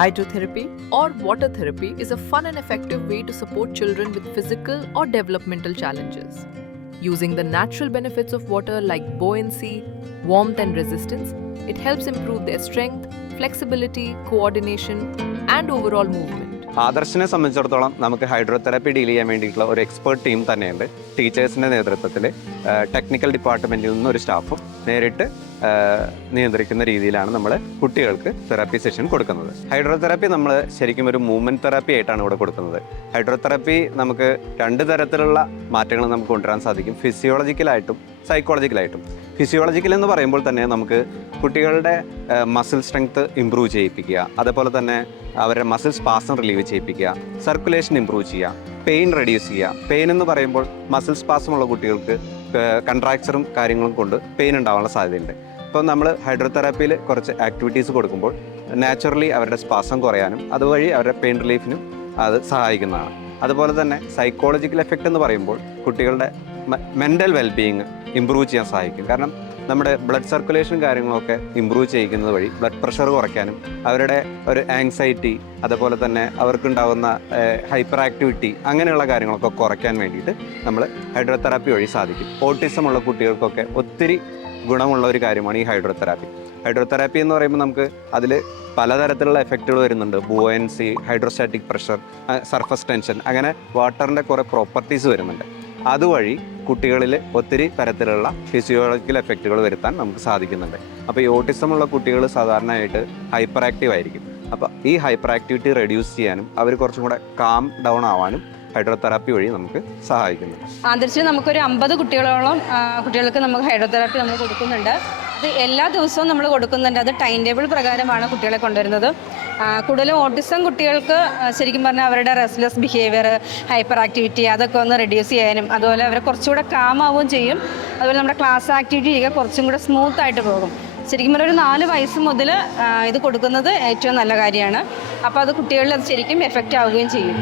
Hydrotherapy or water therapy is a fun and effective way to support children with physical or developmental challenges. Using the natural benefits of water like buoyancy, warmth, and resistance, it helps improve their strength, flexibility, coordination, and overall movement. ആദർശിനെ സംബന്ധിച്ചിടത്തോളം നമുക്ക് hydrotherapy deal ചെയ്യാൻ വേണ്ടിയിട്ടുള്ള ഒരു expert team തന്നെയുണ്ട്. ടീച്ചേഴ്സിൻ്റെ നേതൃത്വത്തിൽ technical ഡിപ്പാർട്ട്മെൻറ്റിൽ നിന്ന് ഒരു സ്റ്റാഫും നേരിട്ട് നിയന്ത്രിക്കുന്ന രീതിയിലാണ് നമ്മൾ കുട്ടികൾക്ക് തെറാപ്പി സെഷൻ കൊടുക്കുന്നത്. ഹൈഡ്രോതെറാപ്പി നമ്മൾ ശരിക്കും ഒരു മൂവ്മെൻറ്റ് തെറാപ്പി ആയിട്ടാണ് ഇവിടെ കൊടുക്കുന്നത്. ഹൈഡ്രോതെറാപ്പി നമുക്ക് രണ്ട് തരത്തിലുള്ള മാറ്റങ്ങൾ നമുക്ക് കൊണ്ടുവരാൻ സാധിക്കും, ഫിസിയോളജിക്കലായിട്ടും സൈക്കോളജിക്കലായിട്ടും. ഫിസിയോളജിക്കൽ എന്ന് പറയുമ്പോൾ തന്നെ നമുക്ക് കുട്ടികളുടെ മസിൽ സ്ട്രെങ്ത് ഇമ്പ്രൂവ് ചെയ്യിപ്പിക്കുക, അതുപോലെ തന്നെ അവരുടെ മസിൽ സ്പാസം റിലീവ് ചെയ്യിപ്പിക്കുക, സർക്കുലേഷൻ ഇമ്പ്രൂവ് ചെയ്യുക, പെയിൻ റെഡ്യൂസ് ചെയ്യുക. പെയിൻ എന്ന് പറയുമ്പോൾ മസിൽ സ്പാസമുള്ള കുട്ടികൾക്ക് കൺട്രാക്ചറും കാര്യങ്ങളും കൊണ്ട് പെയിൻ ഉണ്ടാവാനുള്ള സാധ്യതയുണ്ട്. അപ്പോൾ നമ്മൾ ഹൈഡ്രോതെറാപ്പിയിൽ കുറച്ച് ആക്ടിവിറ്റീസ് കൊടുക്കുമ്പോൾ നാച്ചുറലി അവരുടെ സ്പാസം കുറയാനും അതുവഴി അവരുടെ പെയിൻ റിലീഫിനും അത് സഹായിക്കുന്നതാണ്. അതുപോലെ തന്നെ സൈക്കോളജിക്കൽ എഫക്റ്റ് എന്ന് പറയുമ്പോൾ കുട്ടികളുടെ മെൻ്റൽ വെൽബീയിങ് ഇമ്പ്രൂവ് ചെയ്യാൻ സഹായിക്കും. കാരണം നമ്മുടെ ബ്ലഡ് സർക്കുലേഷൻ കാര്യങ്ങളൊക്കെ ഇമ്പ്രൂവ് ചെയ്യിക്കുന്നത് വഴി ബ്ലഡ് പ്രഷർ കുറയ്ക്കാനും അവരുടെ ഒരു ആങ്സൈറ്റി, അതുപോലെ തന്നെ അവർക്കുണ്ടാകുന്ന ഹൈപ്പർ ആക്ടിവിറ്റി, അങ്ങനെയുള്ള കാര്യങ്ങളൊക്കെ കുറയ്ക്കാൻ വേണ്ടിയിട്ട് നമ്മൾ ഹൈഡ്രോതെറാപ്പി വഴി സാധിക്കും. ഓട്ടിസം ഉള്ള കുട്ടികൾക്കൊക്കെ ഒത്തിരി ഗുണമുള്ള ഒരു കാര്യമാണ് ഈ ഹൈഡ്രോതെറാപ്പി. ഹൈഡ്രോതെറാപ്പി എന്ന് പറയുമ്പോൾ നമുക്ക് അതിൽ പലതരത്തിലുള്ള എഫക്റ്റുകൾ വരുന്നുണ്ട്. ബുവൻസി, ഹൈഡ്രോസ്റ്റാറ്റിക് പ്രഷർ, സർഫസ് ടെൻഷൻ, അങ്ങനെ വാട്ടറിൻ്റെ കുറേ പ്രോപ്പർട്ടീസ് വരുന്നുണ്ട്. അതുവഴി കുട്ടികളിൽ ഒത്തിരി തരത്തിലുള്ള ഫിസിയോളജിക്കൽ എഫക്റ്റുകൾ വരുത്താൻ നമുക്ക് സാധിക്കുന്നുണ്ട്. അപ്പോൾ ഈ ഓട്ടിസമുള്ള കുട്ടികൾ സാധാരണയായിട്ട് ഹൈപ്പർ ആക്റ്റീവ് ആയിരിക്കും. അപ്പോൾ ഈ ഹൈപ്പർ ആക്ടിവിറ്റി റെഡ്യൂസ് ചെയ്യാനും അവർ കുറച്ചും കൂടെ കാം ഡൗൺ ആവാനും ഹൈഡ്രോതെറാപ്പി വഴി നമുക്ക് സഹായിക്കുന്നു. ആദർശിൽ നമുക്കൊരു 50 കുട്ടികളോളം കുട്ടികൾക്ക് നമുക്ക് ഹൈഡ്രോതെറാപ്പി നമ്മൾ കൊടുക്കുന്നുണ്ട്. അത് എല്ലാ ദിവസവും നമ്മൾ കൊടുക്കുന്നുണ്ട്. അത് ടൈം ടേബിൾ പ്രകാരമാണ് കുട്ടികളെ കൊണ്ടുവരുന്നത്. കൂടുതലും ഓട്ടിസം കുട്ടികൾക്ക് ശരിക്കും പറഞ്ഞാൽ അവരുടെ റെസ്റ്റ്ലെസ് ബിഹേവിയർ, ഹൈപ്പർ ആക്ടിവിറ്റി അതൊക്കെ ഒന്ന് റെഡ്യൂസ് ചെയ്യാനും അതുപോലെ അവരെ കുറച്ചുകൂടെ കാമാവുകയും ചെയ്യും. അതുപോലെ നമ്മുടെ ക്ലാസ് ആക്ടിവിറ്റി ചെയ്യുക കുറച്ചും കൂടെ സ്മൂത്തായിട്ട് പോകും. ശരിക്കും പറഞ്ഞാൽ ഒരു 4 വയസ്സ് മുതൽ ഇത് കൊടുക്കുന്നത് ഏറ്റവും നല്ല കാര്യമാണ്. അപ്പോൾ അത് കുട്ടികളിൽ അത് ശരിക്കും എഫക്റ്റ് ആവുകയും ചെയ്യും.